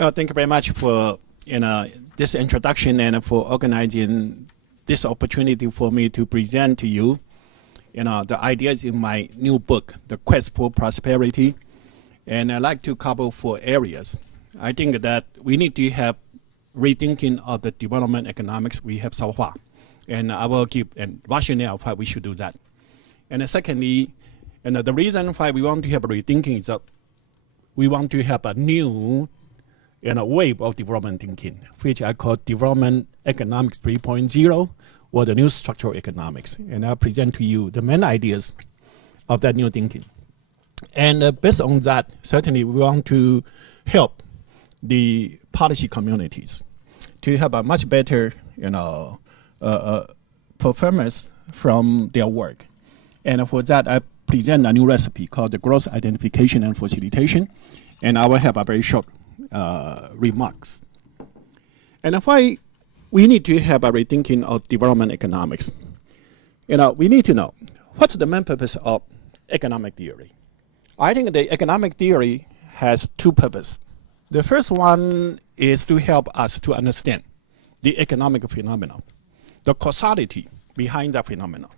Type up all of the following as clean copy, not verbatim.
Well, thank you very much for this introduction and for organizing this opportunity for me to present to you, the ideas in my new book, The Quest for Prosperity. And I'd like to cover 4 areas. I think that we need to have rethinking of the development economics we have so far. And I will give a rationale why we should do that. And secondly, the reason why we want to have a rethinking is that we want to have a new wave of development thinking, which I call development economics 3.0 or the new structural economics. And I'll present to you the main ideas of that new thinking. And based on that, certainly we want to help the policy communities to have a much better performance from their work. And for that, I present a new recipe called the growth identification and facilitation. And I will have a very short remarks. And why we need to have a rethinking of development economics. We need to know what's the main purpose of economic theory. I think the economic theory has 2 purposes. The first one is to help us to understand the economic phenomenon, the causality behind that phenomenon.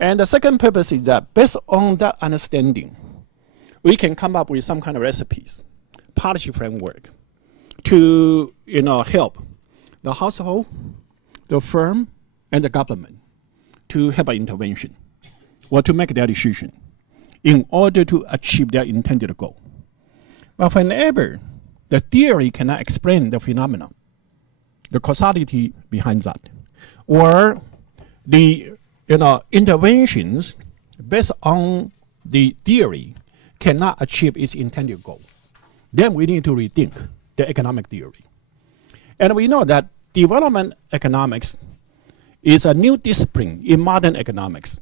And the second purpose is that based on that understanding, we can come up with some kind of recipes, policy framework to help the household, the firm, and the government to have an intervention or to make their decision in order to achieve their intended goal. But whenever the theory cannot explain the phenomenon, the causality behind that, or the interventions based on the theory cannot achieve its intended goal, then we need to rethink the economic theory. And we know that development economics is a new discipline in modern economics.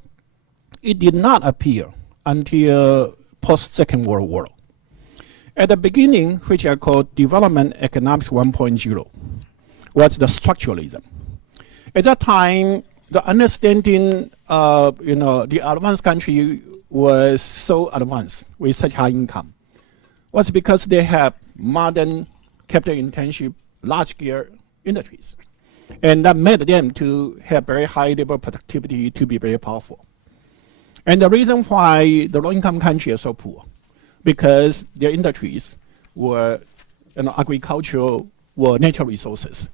It did not appear until post-Second World War. At the beginning, which I call development economics 1.0, was the structuralism. At that time, the understanding of the advanced country was so advanced with such high income was because they have modern capital-intensive large-scale industries. And that made them to have very high labor productivity to be very powerful. And the reason why the low-income countries are so poor, because their industries were agricultural or natural resources.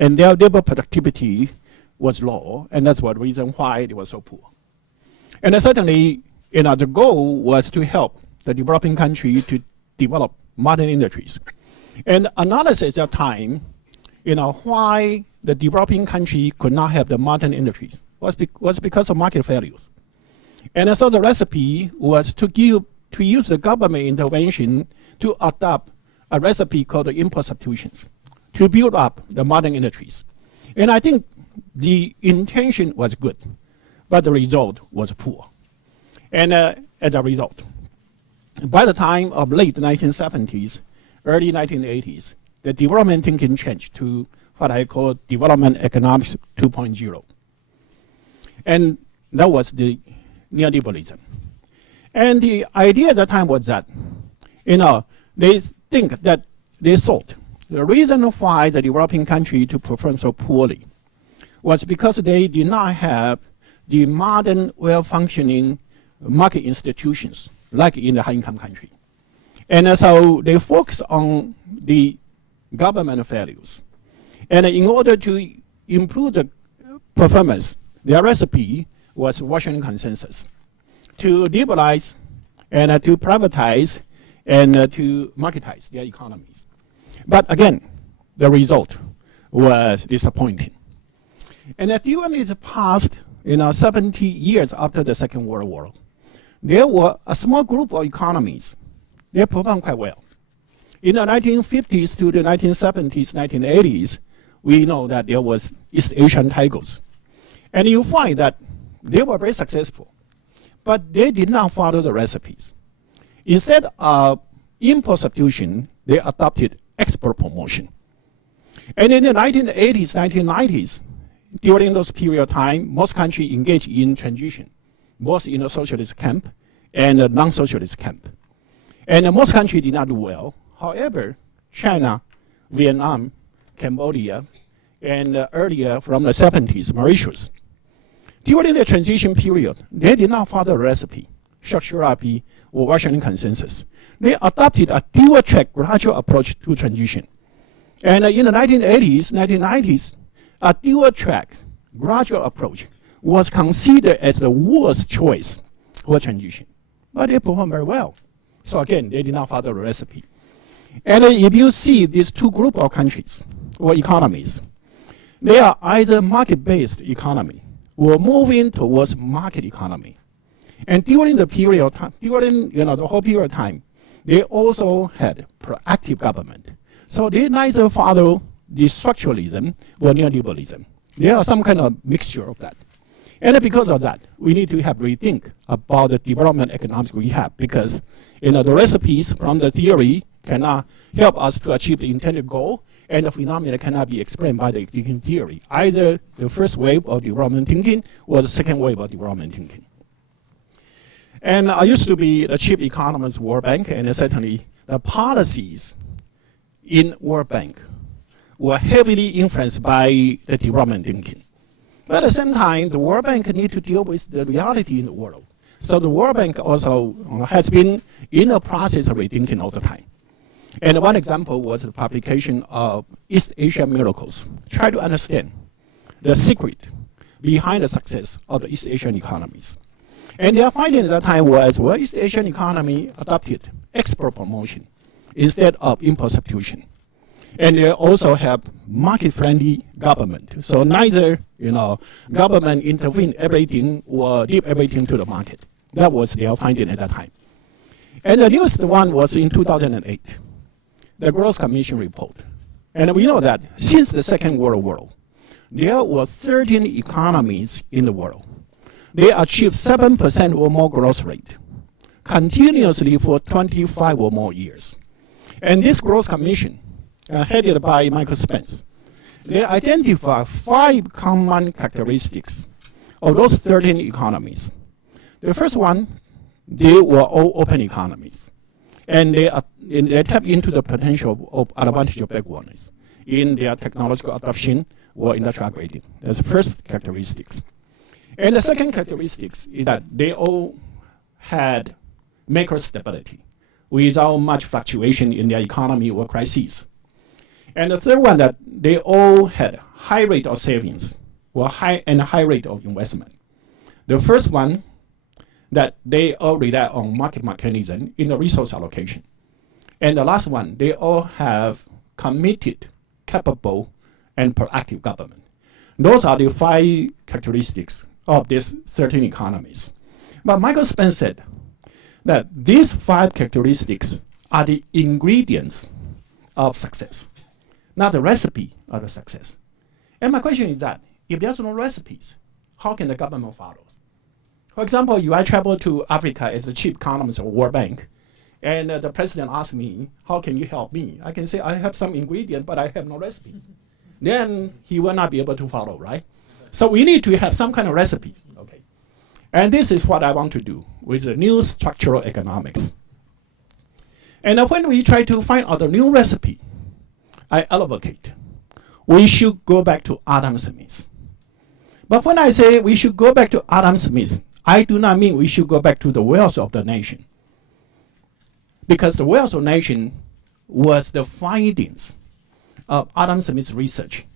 And their labor productivity was low, and that's one reason why they were so poor. And certainly, the goal was to help the developing country to develop modern industries. And analysis at time, why the developing country could not have the modern industries was because of market failures. And so the recipe was to use the government intervention to adopt a recipe called the import substitutions to build up the modern industries. And I think the intention was good, but the result was poor. And as a result, by the time of late 1970s, early 1980s, the development thinking changed to what I call development economics 2.0. And that was the neoliberalism. And the idea at the time was that, they think that they thought the reason why the developing country to perform so poorly was because they did not have the modern, well-functioning market institutions like in the high-income country. And so they focus on the government values. And in order to improve the performance, their recipe was Washington consensus to liberalize and to privatize and to marketize their economies. But again, the result was disappointing. And the UN is past 70 years after the Second World War. There were a small group of economies. They performed quite well. In the 1950s to the 1970s, 1980s, we know that there was East Asian tigers. And you find that they were very successful, but they did not follow the recipes. Instead of import substitution, they adopted export promotion. And in the 1980s, 1990s, during those period of time, most countries engaged in transition, both in the socialist camp and the non-socialist camp. And most countries did not do well. However, China, Vietnam, Cambodia, and earlier from the 70s, Mauritius. During the transition period, they did not follow the recipe, structural RP, or Washington consensus. They adopted a dual-track gradual approach to transition. And in the 1980s, 1990s, a dual-track gradual approach was considered as the worst choice for transition. But they performed very well. So again, they did not follow the recipe. And if you see these two groups of countries or economies, they are either market-based economy or moving towards market economy. And during the period of time, during the whole period of time, they also had proactive government. So they neither follow the structuralism or neoliberalism. There are some kind of mixture of that. And because of that, we need to have rethink about the development economics we have, because the recipes from the theory cannot help us to achieve the intended goal, and the phenomena cannot be explained by the existing theory, either the first wave of development thinking or the second wave of development thinking. And I used to be the chief economist of World Bank, and certainly the policies in World Bank were heavily influenced by the development thinking. But at the same time, the World Bank need to deal with the reality in the world. So the World Bank also has been in a process of rethinking all the time. And one example was the publication of East Asia Miracles. Try to understand the secret behind the success of the East Asian economies. And their finding at that time was, well, East Asian economy adopted export promotion instead of import substitution. And they also have market-friendly government. So neither, government intervened everything or did everything to the market. That was their finding at that time. And the newest one was in 2008, the Growth Commission report. And we know that since the Second World War, there were 13 economies in the world. They achieved 7% or more growth rate continuously for 25 or more years. And this Growth Commission, headed by Michael Spence, they identify 5 common characteristics of those 13 economies. The first one, they were all open economies. And they tap into the potential of advantage of backwardness in their technological adoption or industrial grading. That's the first characteristics. And the second characteristics is that they all had macro stability without much fluctuation in their economy or crises. And the third one, that they all had high rate of savings or high rate of investment. The first one, that they all rely on market mechanism in the resource allocation. And the last one, they all have committed, capable, and proactive government. Those are the 5 characteristics of these 13 economies. But Michael Spence said that these 5 characteristics are the ingredients of success, not the recipe of the success. And my question is that, if there's no recipes, how can the government follow? For example, if I travel to Africa as the chief economist of World Bank, and the president asks me, how can you help me? I can say, I have some ingredient, but I have no recipes. Then he will not be able to follow, right? So we need to have some kind of recipe. Okay. And this is what I want to do with the new structural economics. And when we try to find out the new recipe, I advocate we should go back to Adam Smith. But when I say we should go back to Adam Smith, I do not mean we should go back to the wealth of the nation. Because the wealth of the nation was the findings of Adam Smith's research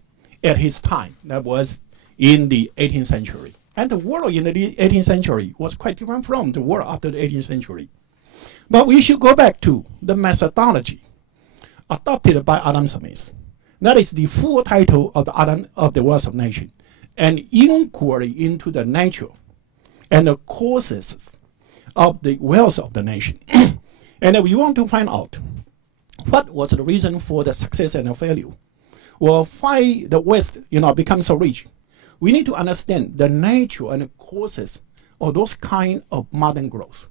at his time. That was in the 18th century. And the world in the 18th century was quite different from the world after the 18th century. But we should go back to the methodology adopted by Adam Smith. That is the full title of the wealth of nation, an inquiry into the nature and the causes of the wealth of the nation. And we want to find out what was the reason for the success and the failure, or why the West, becomes so rich. We need to understand the nature and the causes of those kind of modern growth.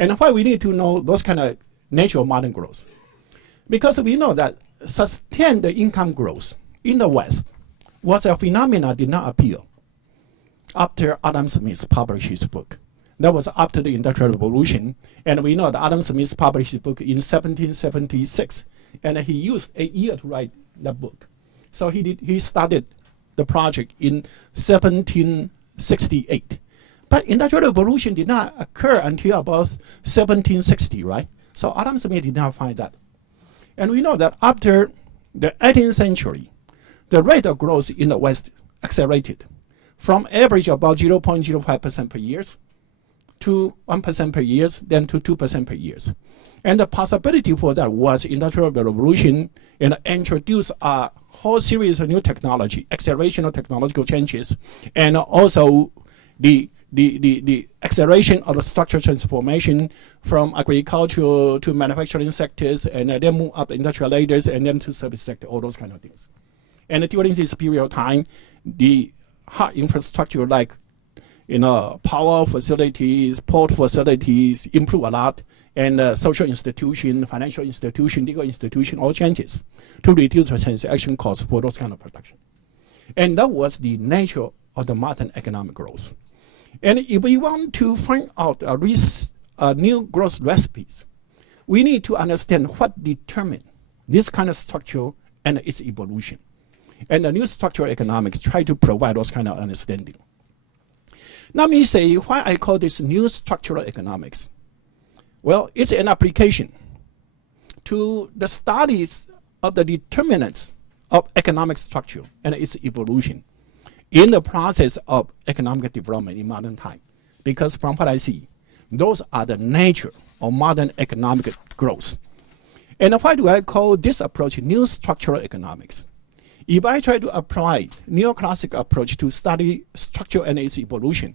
And why we need to know those kind of nature of modern growth? Because we know that sustained income growth in the West was a phenomenon that did not appear after Adam Smith published his book. That was after the Industrial Revolution. And we know that Adam Smith published his book in 1776. And he used a year to write that book. So he started the project in 1768. But industrial revolution did not occur until about 1760, right? So Adam Smith did not find that. And we know that after the 18th century, the rate of growth in the West accelerated from average about 0.05% per year to 1% per year, then to 2% per year. And the possibility for that was industrial revolution and introduced a whole series of new technology, acceleration of technological changes, and also the acceleration of the structural transformation from agriculture to manufacturing sectors, and then move up the industrial ladders, and then to service sector, all those kind of things. And during this period of time, the hard infrastructure like power facilities, port facilities improve a lot, and social institution, financial institution, legal institution, all changes to reduce the transaction costs for those kind of production. And that was the nature of the modern economic growth. And if we want to find out new growth recipes, we need to understand what determines this kind of structure and its evolution. And the new structural economics try to provide those kind of understanding. Let me say why I call this new structural economics. Well, it's an application to the studies of the determinants of economic structure and its evolution in the process of economic development in modern time. Because from what I see, those are the nature of modern economic growth. And why do I call this approach new structural economics? If I try to apply neoclassic approach to study structure and its evolution,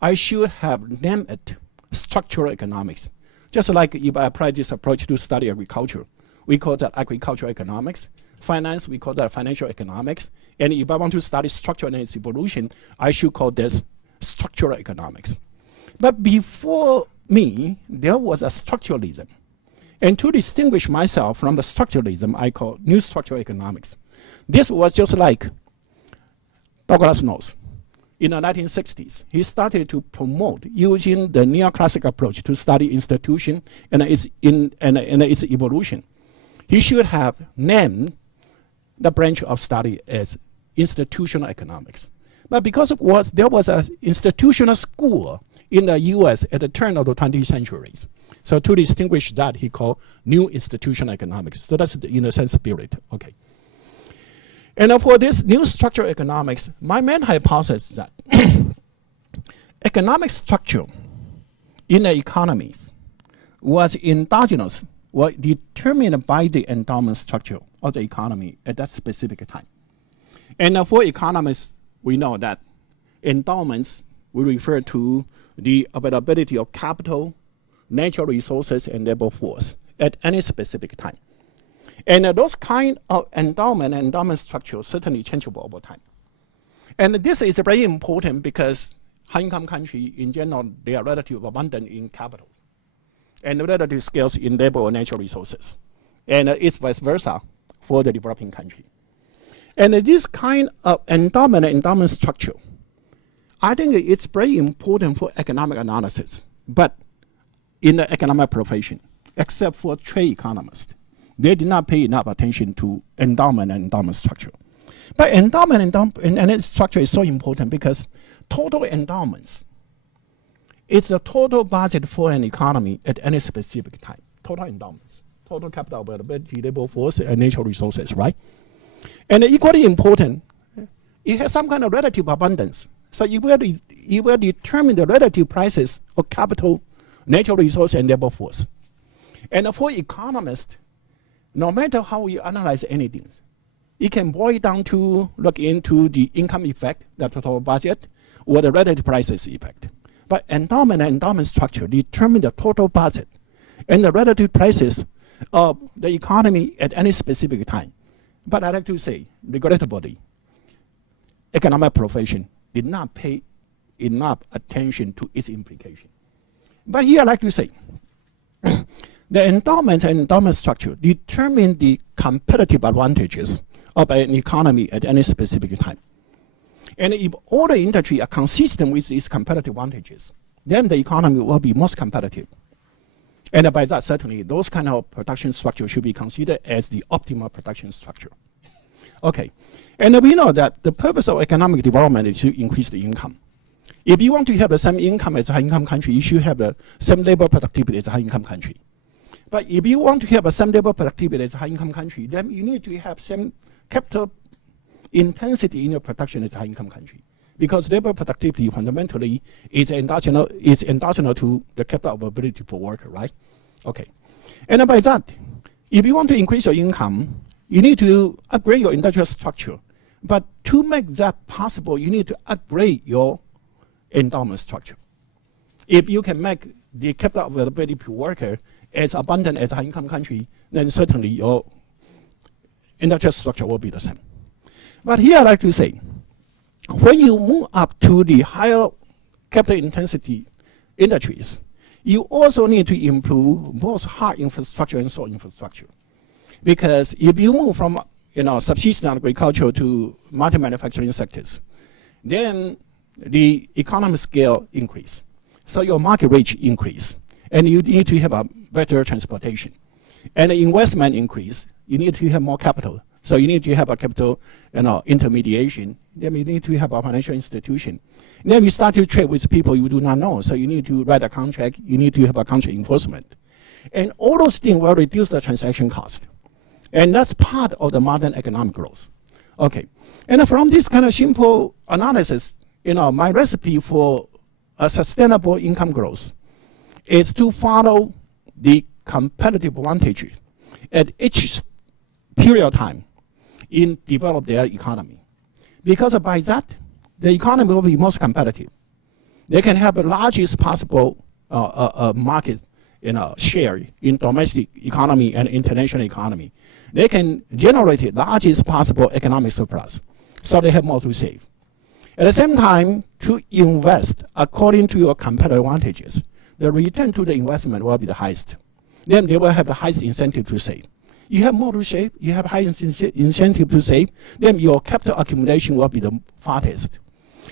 I should have named it structural economics. Just like if I apply this approach to study agriculture, we call that agricultural economics. Finance, we call that financial economics. And if I want to study structure and its evolution, I should call this structural economics. But before me, there was a structuralism. And to distinguish myself from the structuralism, I call new structural economics. This was just like Douglas North. In the 1960s, he started to promote using the neoclassic approach to study institution and its evolution. He should have named the branch of study as institutional economics. But because there was an institutional school in the US at the turn of the 20th centuries. So to distinguish that, he called new institutional economics. So that's in a sense spirit, okay. And for this new structural economics, my main hypothesis is that economic structure in the economies was endogenous, was determined by the endowment structure of the economy at that specific time. And for economists, we know that endowments will refer to the availability of capital, natural resources, and labor force at any specific time. And those kind of endowment structure certainly changeable over time. And this is very important because high-income countries, in general, they are relatively abundant in capital and relative scarce in labor or natural resources. And it's vice versa for the developing country. And this kind of endowment structure, I think it's very important for economic analysis, but in the economic profession, except for trade economists. They did not pay enough attention to endowment structure. But endowment and its structure is so important because total endowments is the total budget for an economy at any specific time. Total endowments, total capital availability, labor force, and natural resources, right? And equally important, it has some kind of relative abundance. So you will determine the relative prices of capital, natural resource, and labor force. And for economists, no matter how you analyze anything, it can boil down to look into the income effect, the total budget, or the relative prices effect. But endowment structure determine the total budget and the relative prices of the economy at any specific time. But I like to say, regrettably, economic profession did not pay enough attention to its implication. But here I like to say, the endowment structure determine the competitive advantages of an economy at any specific time. And if all the industry are consistent with its competitive advantages, then the economy will be most competitive. And by that, certainly, those kind of production structure should be considered as the optimal production structure. Okay, and we know that the purpose of economic development is to increase the income. If you want to have the same income as a high-income country, you should have the same labor productivity as a high-income country. But if you want to have the same labor productivity as a high-income country, then you need to have same capital intensity in your production as a high-income country. Because labor productivity fundamentally is endogenous to the capital availability per worker, right? Okay. And by that, if you want to increase your income, you need to upgrade your industrial structure. But to make that possible, you need to upgrade your endowment structure. If you can make the capital availability per worker as abundant as a high-income country, then certainly your industrial structure will be the same. But here I'd like to say, when you move up to the higher capital intensity industries, you also need to improve both hard infrastructure and soft infrastructure. Because if you move from subsistence agriculture to multi-manufacturing sectors, then the economy scale increase. So your market reach increase. And you need to have a better transportation. And the investment increase, you need to have more capital. So you need to have a capital intermediation. Then you need to have a financial institution. Then you start to trade with people you do not know. So you need to write a contract. You need to have a contract enforcement. And all those things will reduce the transaction cost. And that's part of the modern economic growth. Okay. And from this kind of simple analysis, my recipe for a sustainable income growth is to follow the competitive advantage at each period of time in develop their economy. Because by that, the economy will be most competitive. They can have the largest possible market share in domestic economy and international economy. They can generate the largest possible economic surplus. So they have more to save. At the same time, to invest according to your competitive advantages, the return to the investment will be the highest. Then they will have the highest incentive to save. You have more to save, you have high incentive to save, then your capital accumulation will be the fastest.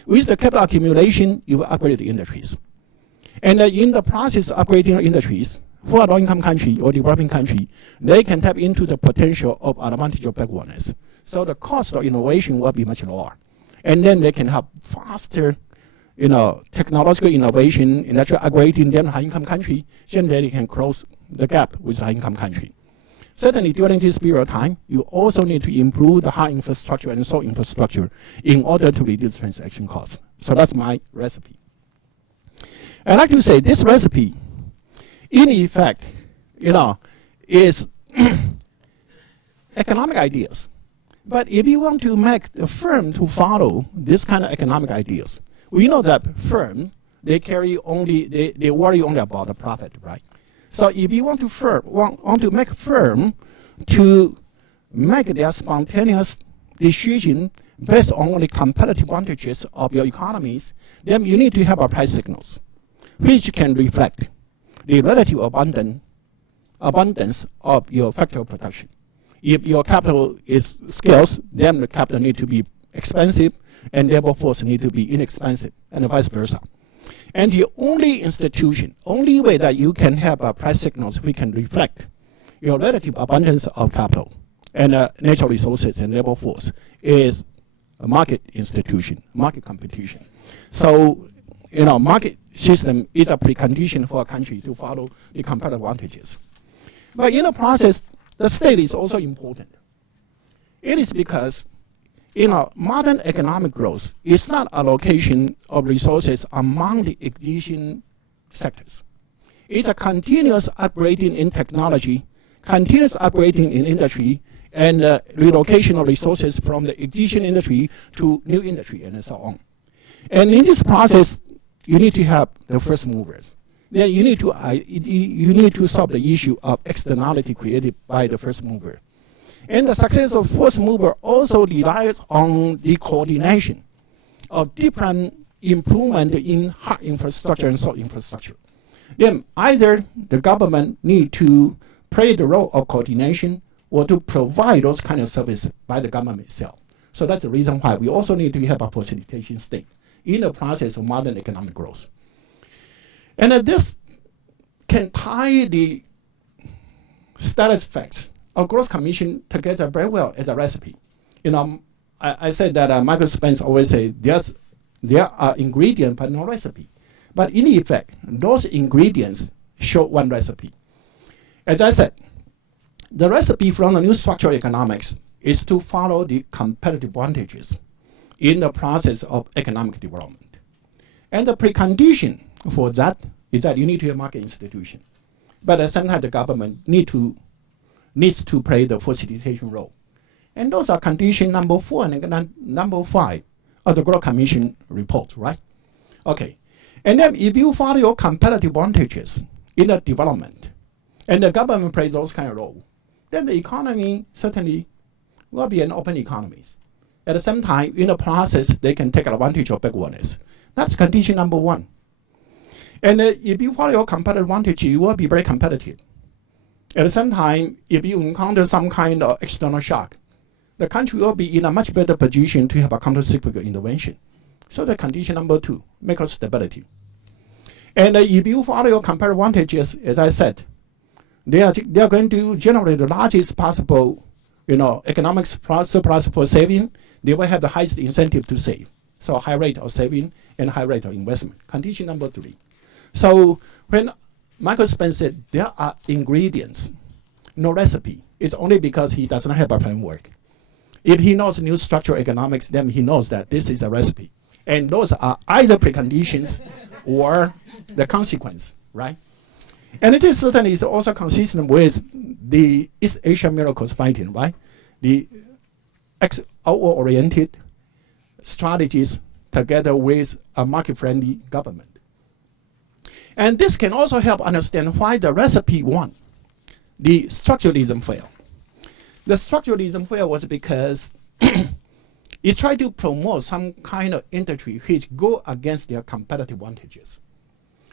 With the capital accumulation, you will upgrade the industries. And in the process of upgrading industries, for a low-income country or developing country, they can tap into the potential of advantage of backwardness. So the cost of innovation will be much lower. And then they can have faster technological innovation, industrial upgrading than high-income country, then they can close the gap with the high-income country. Certainly, during this period of time, you also need to improve the hard infrastructure and soft infrastructure in order to reduce transaction costs. So that's my recipe. I'd like to say this recipe, in effect, is economic ideas. But if you want to make the firm to follow this kind of economic ideas, we know that firm, they worry only about the profit, right? So if you want to make firm to make their spontaneous decision based on the competitive advantages of your economies, then you need to have a price signals, which can reflect the relative abundance of your factor of production. If your capital is scarce, then the capital need to be expensive, and labor force need to be inexpensive, and vice versa. And the only way that you can have price signals which can reflect your relative abundance of capital and natural resources and labor force is a market institution, market competition. So, market system is a precondition for a country to follow the competitive advantages. But in the process, the state is also important. It is because modern economic growth is not allocation of resources among the existing sectors. It's a continuous upgrading in technology, continuous upgrading in industry, and relocation of resources from the existing industry to new industry, and so on. And in this process, you need to have the first movers. Then you need to solve the issue of externality created by the first mover. And the success of first mover also relies on the coordination of different improvement in hard infrastructure and soft infrastructure. Then either the government need to play the role of coordination or to provide those kind of services by the government itself. So that's the reason why we also need to have a facilitation state in the process of modern economic growth. And this can tie the status facts of growth commission together very well as a recipe. I said that Michael Spence always say there are ingredients but no recipe. But in effect, those ingredients show one recipe. As I said, the recipe from the new structural economics is to follow the competitive advantages in the process of economic development. And the precondition for that is that you need to have market institution. But at the same time, the government needs to play the facilitation role. And those are condition number 4 and number 5 of the Growth Commission report, right? Okay. And then if you follow your competitive advantages in the development, and the government plays those kind of role, then the economy certainly will be an open economy. At the same time, in the process, they can take advantage of backwardness. That's condition number 1. And if you follow your competitive advantage, you will be very competitive. At the same time, if you encounter some kind of external shock, the country will be in a much better position to have a counter-cyclical intervention. So the condition number 2, macro stability. And if you follow your comparative advantages, as I said, they are going to generate the largest possible, economic surplus for saving. They will have the highest incentive to save. So high rate of saving and high rate of investment. Condition number 3. So when Michael Spence said there are ingredients, no recipe, it's only because he does not have a framework. If he knows new structural economics, then he knows that this is a recipe. And those are either preconditions or the consequence, right? And it is certainly is also consistent with the East Asia miracles finding, right? The outward-oriented strategies together with a market-friendly government. And this can also help understand why the recipe 1, the structuralism failed. The structuralism failed was because it tried to promote some kind of industry which go against their competitive advantages.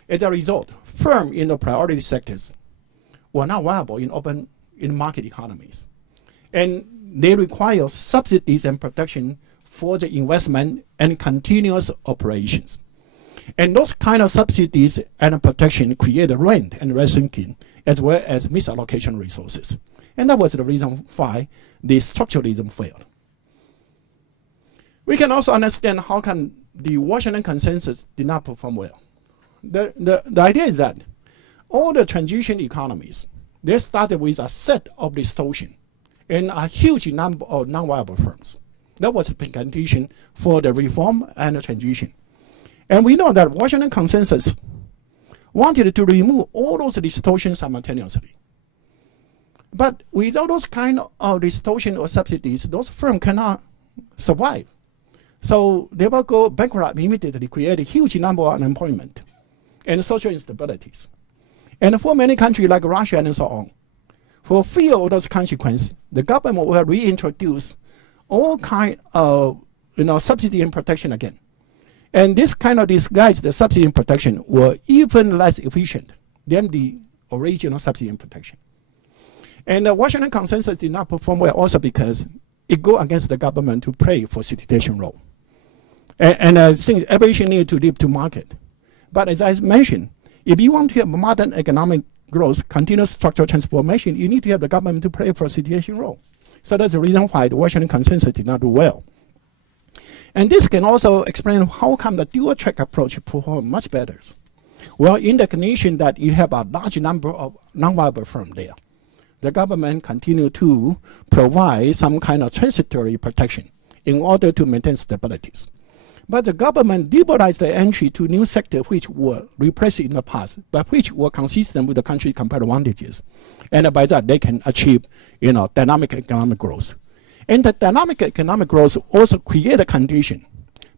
As a result, firms in the priority sectors were not viable in market economies. And they require subsidies and protection for the investment and continuous operations. And those kind of subsidies and protection create rent and rethinking, as well as misallocation resources. And that was the reason why the structuralism failed. We can also understand how come the Washington Consensus did not perform well. The idea is that all the transition economies, they started with a set of distortion and a huge number of non-viable firms. That was the precondition for the reform and the transition. And we know that Washington Consensus wanted to remove all those distortions simultaneously. But without those kind of distortion or subsidies, those firms cannot survive. So they will go bankrupt immediately, create a huge number of unemployment and social instabilities. And for many countries like Russia and so on, for fear of those consequences, the government will reintroduce all kind of subsidy and protection again. And this kind of disguise, the subsidy and protection, were even less efficient than the original subsidy and protection. And the Washington Consensus did not perform well also because it go against the government to play facilitation role. And I think everything needs to lead to market. But as I mentioned, if you want to have modern economic growth, continuous structural transformation, you need to have the government to play a facilitation role. So that's the reason why the Washington Consensus did not do well. And this can also explain how come the dual track approach performed much better. Well, in the condition that you have a large number of non-viable firms there, the government continue to provide some kind of transitory protection in order to maintain stabilities. But the government liberalized the entry to new sectors which were repressed in the past, but which were consistent with the country's competitive advantages. And by that, they can achieve dynamic economic growth. And the dynamic economic growth also create a condition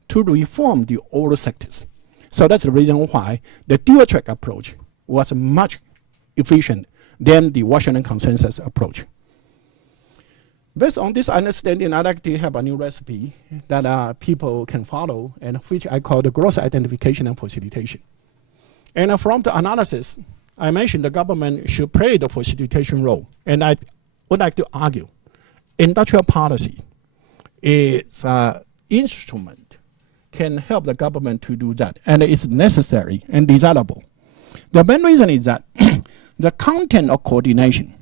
to reform the older sectors. So that's the reason why the dual track approach was much efficient than the Washington Consensus approach. Based on this understanding, I'd like to have a new recipe that people can follow, and which I call the growth identification and facilitation. And from the analysis, I mentioned the government should play the facilitation role. And I would like to argue industrial policy is an instrument can help the government to do that, and it's necessary and desirable. The main reason is that the content of coordination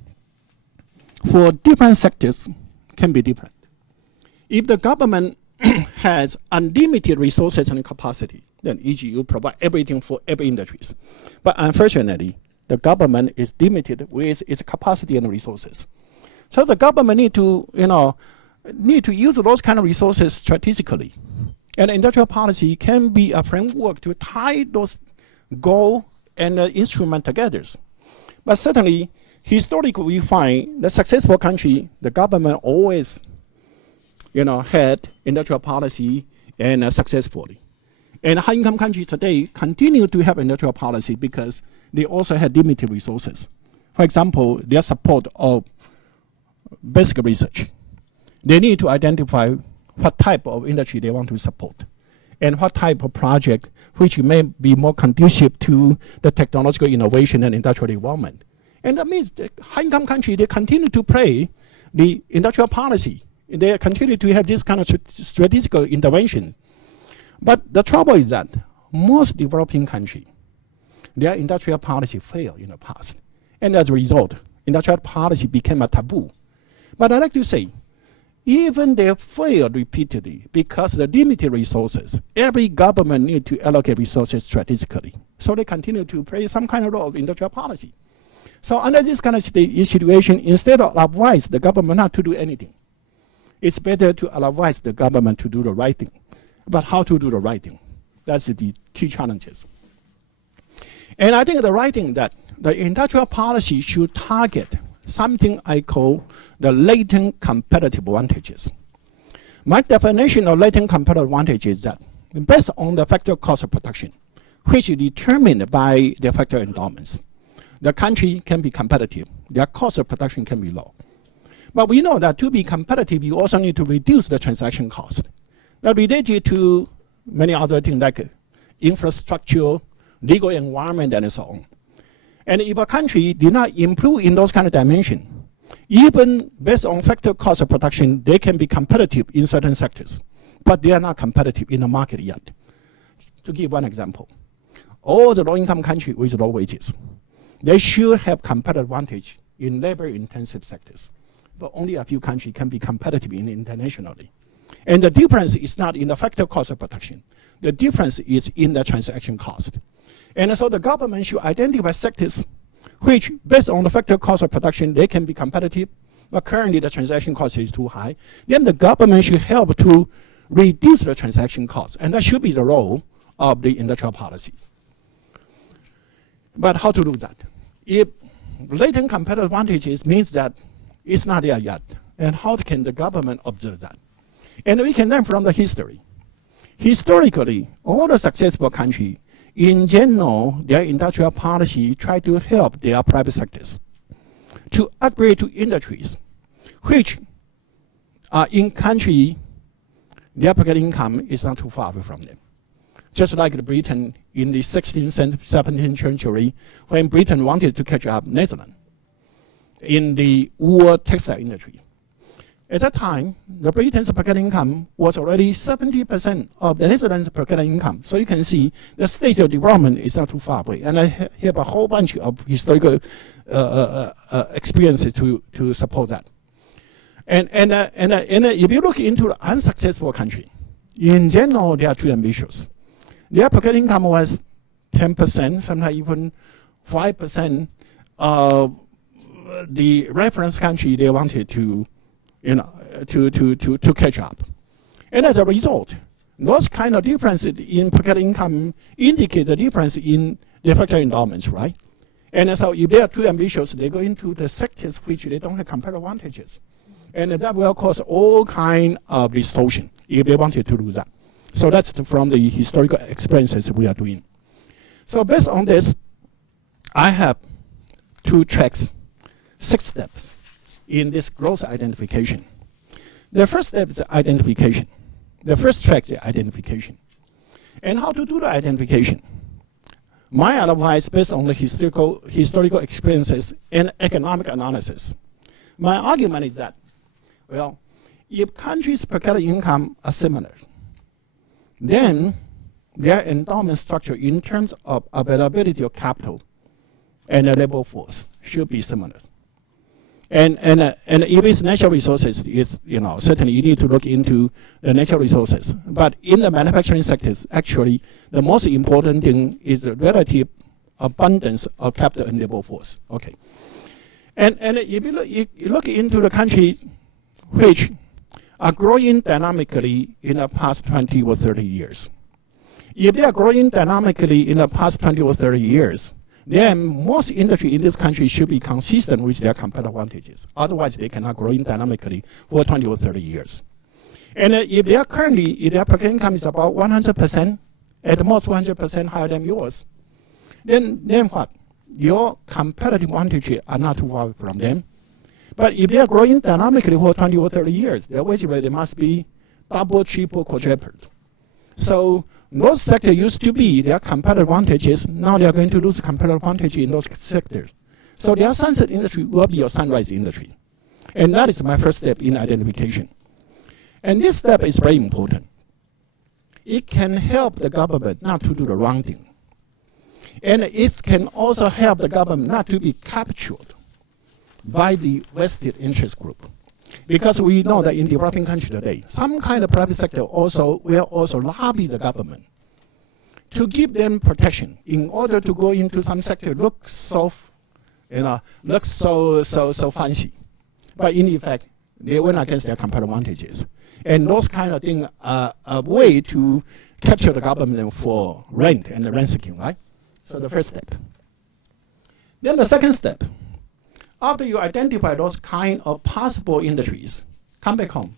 for different sectors can be different. If the government has unlimited resources and capacity, then e.g. you provide everything for every industries. But unfortunately, the government is limited with its capacity and resources. So the government need to use those kind of resources strategically. And industrial policy can be a framework to tie those goals and instrument together. But certainly, historically, we find the successful country, the government always had industrial policy and successfully. And high-income countries today continue to have industrial policy because they also have limited resources. For example, their support of basic research. They need to identify what type of industry they want to support and what type of project which may be more conducive to the technological innovation and industrial development. And that means the high-income country, they continue to play the industrial policy. They continue to have this kind of strategic intervention. But the trouble is that most developing countries, their industrial policy failed in the past. And as a result, industrial policy became a taboo. But I'd like to say, even they failed repeatedly because of the limited resources, every government needs to allocate resources strategically. So they continue to play some kind of role in industrial policy. So under this kind of situation, instead of advise the government not to do anything, it's better to advise the government to do the right thing. But how to do the right thing? That's the key challenges. And I think the right thing that the industrial policy should target something I call the latent competitive advantages. My definition of latent competitive advantage is that based on the factor cost of production, which is determined by the factor endowments, the country can be competitive. Their cost of production can be low. But we know that to be competitive, you also need to reduce the transaction cost. That related to many other things like infrastructure, legal environment, and so on. And if a country did not improve in those kind of dimensions, even based on factor cost of production, they can be competitive in certain sectors, but they are not competitive in the market yet. To give one example, all the low-income countries with low wages, they should have competitive advantage in labor-intensive sectors, but only a few countries can be competitive internationally. And the difference is not in the factor cost of production. The difference is in the transaction cost. And so the government should identify sectors which, based on the factor cost of production, they can be competitive, but currently the transaction cost is too high. Then the government should help to reduce the transaction cost, and that should be the role of the industrial policies. But how to do that? If latent competitive advantages means that it's not there yet, and how can the government observe that? And we can learn from the history. Historically, all the successful countries, in general, their industrial policy try to help their private sectors to upgrade to industries, which in country, their per capita income is not too far away from them. Just like Britain in the 16th and 17th century, when Britain wanted to catch up Netherlands in the wool textile industry. At that time, the Britain's per capita income was already 70% of the Netherlands' per capita income. So you can see the stage of development is not too far away. And I have a whole bunch of historical experiences to support that. And if you look into the unsuccessful country, in general, they are too ambitious. Their per capita income was 10%, sometimes even 5% of the reference country they wanted to catch up. And as a result, those kind of differences in per capita income indicate the difference in the factor endowments, right? And so if they are too ambitious, they go into the sectors which they don't have competitive advantages. And that will cause all kind of distortion if they wanted to do that. So that's from the historical experiences we are doing. So based on this, I have 2 tracks, 6 steps in this growth identification. The first step is identification. The first track is identification. And how to do the identification? My advice based on the historical experiences and economic analysis. My argument is that, well, if countries' per capita income are similar, then their endowment structure in terms of availability of capital and the labor force should be similar. And if it's natural resources, it's, certainly you need to look into the natural resources. But in the manufacturing sectors, actually, the most important thing is the relative abundance of capital and labor force. Okay. And if you look into the countries which are growing dynamically in the past 20 or 30 years, if they are growing dynamically in the past 20 or 30 years, then most industry in this country should be consistent with their competitive advantages. Otherwise, they cannot grow in dynamically for 20 or 30 years. And if their per capita income is about 100%, at the most 200% higher than yours, then what? Your competitive advantages are not too far from them. But if they are growing dynamically for 20 or 30 years, their wage rate must be double, triple, quadrupled. So those sectors used to be their competitive advantages. Now they are going to lose competitive advantage in those sectors. So their sunset industry will be your sunrise industry. And that is my first step in identification. And this step is very important. It can help the government not to do the wrong thing. And it can also help the government not to be captured by the vested interest group. Because we know that in developing countries today, some kind of private sector will also lobby the government to give them protection in order to go into some sector looks so fancy. But in effect, they went against their competitive advantages. And those kind of things are a way to capture the government for rent and rent seeking, right? So the first step. Then the second step. After you identify those kind of possible industries, come back home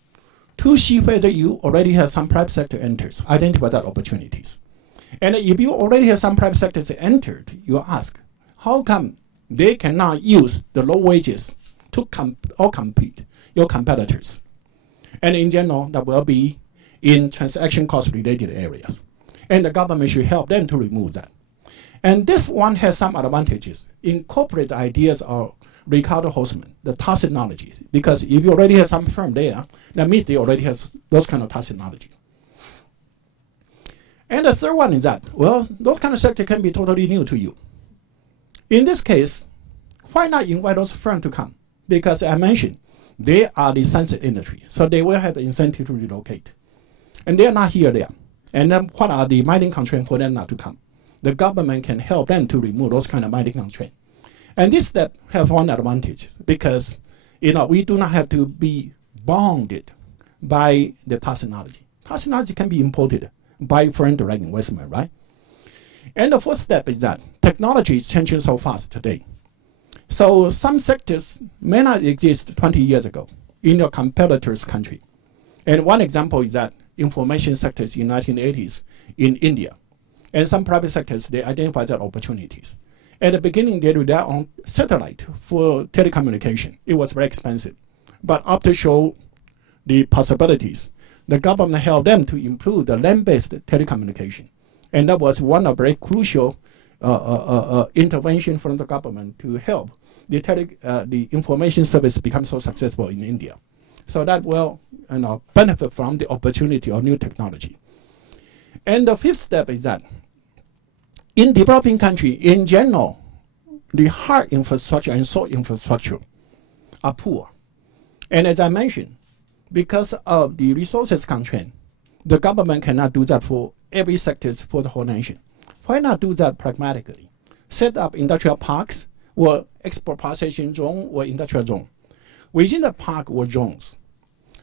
to see whether you already have some private sector enters, identify that opportunities. And if you already have some private sectors entered, you ask, how come they cannot use the low wages to compete your competitors? And in general, that will be in transaction cost related areas. And the government should help them to remove that. And this one has some advantages. Incorporate ideas of Ricardo Hosman, the tacit knowledge, because if you already have some firm there, that means they already have those kind of tacit knowledge. And the third one is that, well, those kind of sector can be totally new to you. In this case, why not invite those firms to come? Because I mentioned, they are the sunset industry, so they will have the incentive to relocate. And they are not here there. And then what are the mining constraints for them not to come? The government can help them to remove those kind of mining constraints. And this step has one advantage because, we do not have to be bounded by the tacit knowledge. Tacit knowledge can be imported by foreign direct investment, right? And the fourth step is that technology is changing so fast today. So some sectors may not exist 20 years ago in your competitor's country. And one example is that information sectors in 1980s in India. And some private sectors, they identify their opportunities. At the beginning, they relied on satellite for telecommunication. It was very expensive. But after show the possibilities, the government helped them to improve the land-based telecommunication. And that was one of very crucial intervention from the government to help the information service become so successful in India. So that will benefit from the opportunity of new technology. And the fifth step is that in developing countries, in general, the hard infrastructure and soft infrastructure are poor. And as I mentioned, because of the resources constraint, the government cannot do that for every sector for the whole nation. Why not do that pragmatically? Set up industrial parks or export processing zone or industrial zone. Within the park or zones,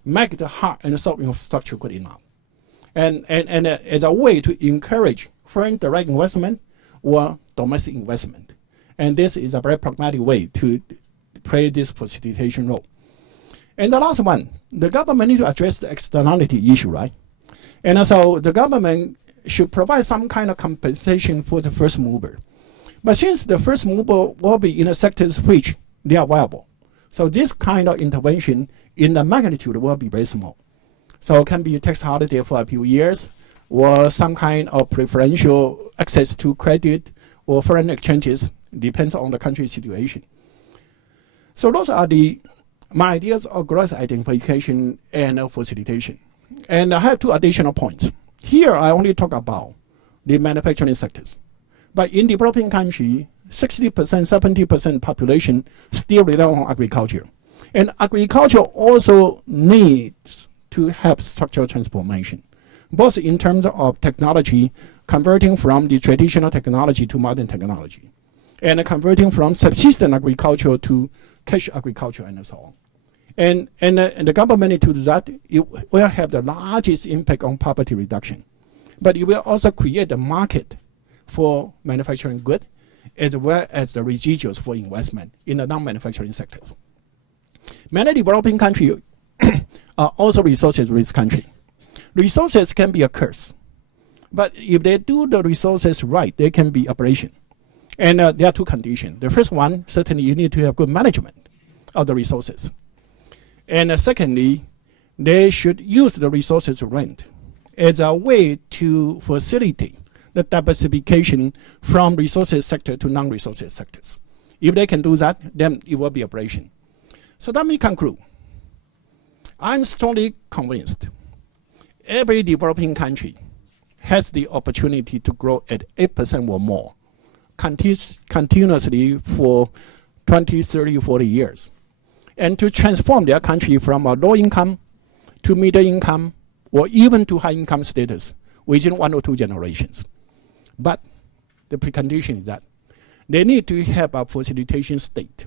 make the hard and soft infrastructure good enough. And as a way to encourage foreign direct investment or domestic investment. And this is a very pragmatic way to play this facilitation role. And the last one, the government needs to address the externality issue, right? And so the government should provide some kind of compensation for the first mover. But since the first mover will be in the sectors which they are viable, so this kind of intervention in the magnitude will be very small. So it can be a tax holiday for a few years, or some kind of preferential access to credit or foreign exchanges, depends on the country's situation. So those are my ideas of growth identification and facilitation. And I have two additional points. Here I only talk about the manufacturing sectors. But in developing country, 60%, 70% population still rely on agriculture. And agriculture also needs to have structural transformation, both in terms of technology, converting from the traditional technology to modern technology, and converting from subsistence agriculture to cash agriculture and so on. And the government need to do that. It will have the largest impact on poverty reduction. But it will also create a market for manufacturing goods, as well as the residuals for investment in the non-manufacturing sectors. Many developing countries are also resources-rich countries. Resources can be a curse, but if they do the resources right, they can be aberration. And there are two conditions. The first one, certainly you need to have good management of the resources. And secondly, they should use the resources rent as a way to facilitate the diversification from resources sector to non-resources sectors. If they can do that, then it will be operation. So let me conclude. I'm strongly convinced every developing country has the opportunity to grow at 8% or more continuously for 20, 30, 40 years, and to transform their country from a low income to middle income or even to high income status within 1 or 2 generations. But the precondition is that they need to have a facilitation state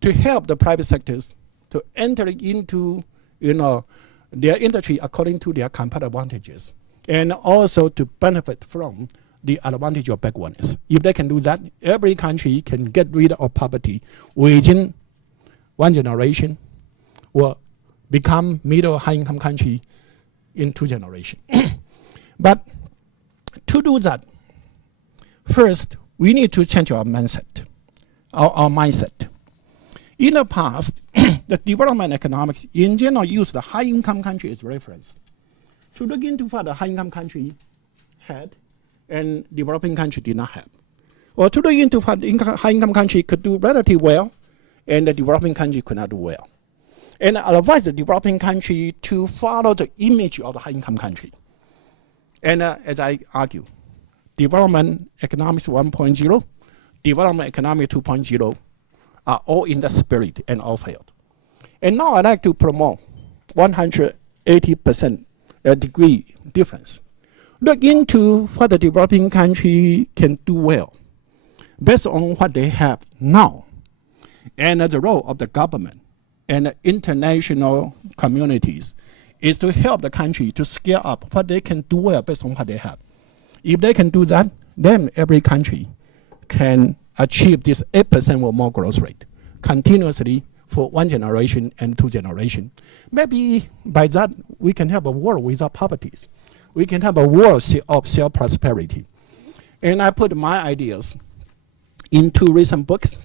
to help the private sectors to enter into their industry according to their competitive advantages, and also to benefit from the advantage of backwardness. If they can do that, every country can get rid of poverty within 1 generation, or become middle high income country in 2 generations. But to do that, first, we need to change our mindset, our mindset. In the past, the development economics in general used the high income country as reference to look into what the high income country had and developing country did not have, or to look into what the high income country could do relatively well and the developing country could not do well, and advise the developing country to follow the image of the high income country. And as I argue, development economics 1.0, development economics 2.0 are all in the spirit and all failed. And now I'd like to promote 180% degree difference. Look into what the developing country can do well based on what they have now, and the role of the government and the international communities is to help the country to scale up what they can do well based on what they have. If they can do that, then every country can achieve this 8% or more growth rate continuously for 1 generation and 2 generations. Maybe by that, we can have a world without poverty. We can have a world of self-prosperity. And I put my ideas in 2 recent books.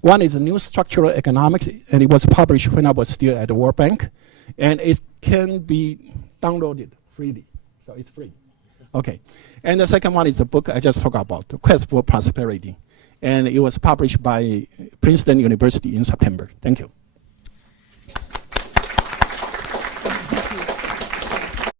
One is New Structural Economics, and it was published when I was still at the World Bank. And it can be downloaded freely, so it's free. Okay. And the second one is the book I just talked about, The Quest for Prosperity. And it was published by Princeton University in September. Thank you.